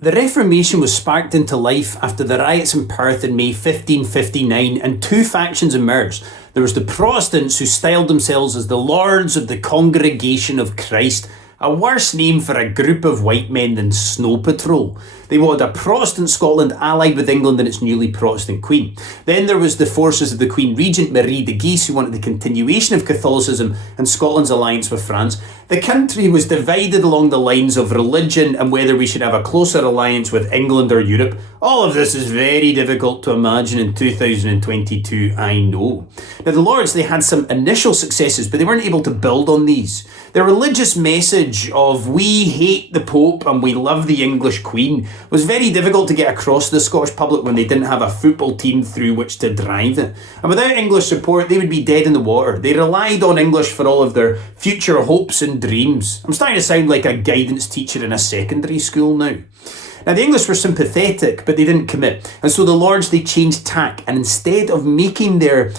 The Reformation was sparked into life after the riots in Perth in May 1559, and two factions emerged. There was the Protestants, who styled themselves as the Lords of the Congregation of Christ, a worse name for a group of white men than Snow Patrol. They wanted a Protestant Scotland allied with England and its newly Protestant Queen. Then there was the forces of the Queen Regent Marie de Guise, who wanted the continuation of Catholicism and Scotland's alliance with France. The country was divided along the lines of religion and whether we should have a closer alliance with England or Europe. All of this is very difficult to imagine in 2022, I know. Now the Lords, they had some initial successes, but they weren't able to build on these. Their religious message of "we hate the Pope and we love the English Queen" was very difficult to get across to the Scottish public when they didn't have a football team through which to drive it. And without English support, they would be dead in the water. They relied on English for all of their future hopes and dreams. I'm starting to sound like a guidance teacher in a secondary school now. Now the English were sympathetic, but they didn't commit. And so the Lords, they changed tack, and instead of making their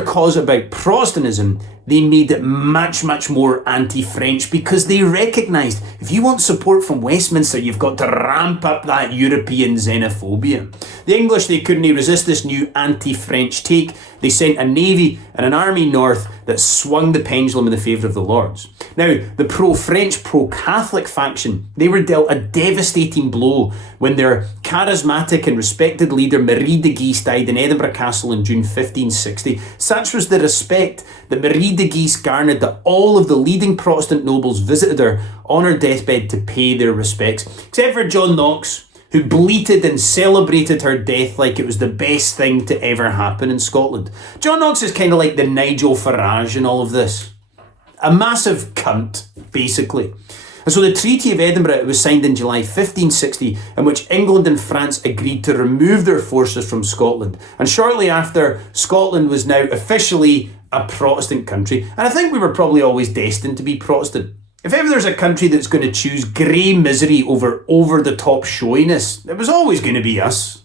cause about Protestantism, they made it much, much more anti-French, because they recognised if you want support from Westminster, you've got to ramp up that European xenophobia. The English, they couldn't resist this new anti-French take. They sent a navy and an army north that swung the pendulum in the favour of the Lords. Now, the pro-French, pro-Catholic faction, they were dealt a devastating blow when their charismatic and respected leader Marie de Guise died in Edinburgh Castle in June 1560. Such was the respect that Marie de Guise garnered that all of the leading Protestant nobles visited her on her deathbed to pay their respects, except for John Knox, who bleated and celebrated her death like it was the best thing to ever happen in Scotland. John Knox is kind of like the Nigel Farage in all of this. A massive cunt, basically. And so the Treaty of Edinburgh was signed in July 1560, in which England and France agreed to remove their forces from Scotland. And shortly after, Scotland was now officially a Protestant country. And I think we were probably always destined to be Protestant. If ever there's a country that's going to choose grey misery over the-top showiness, it was always going to be us.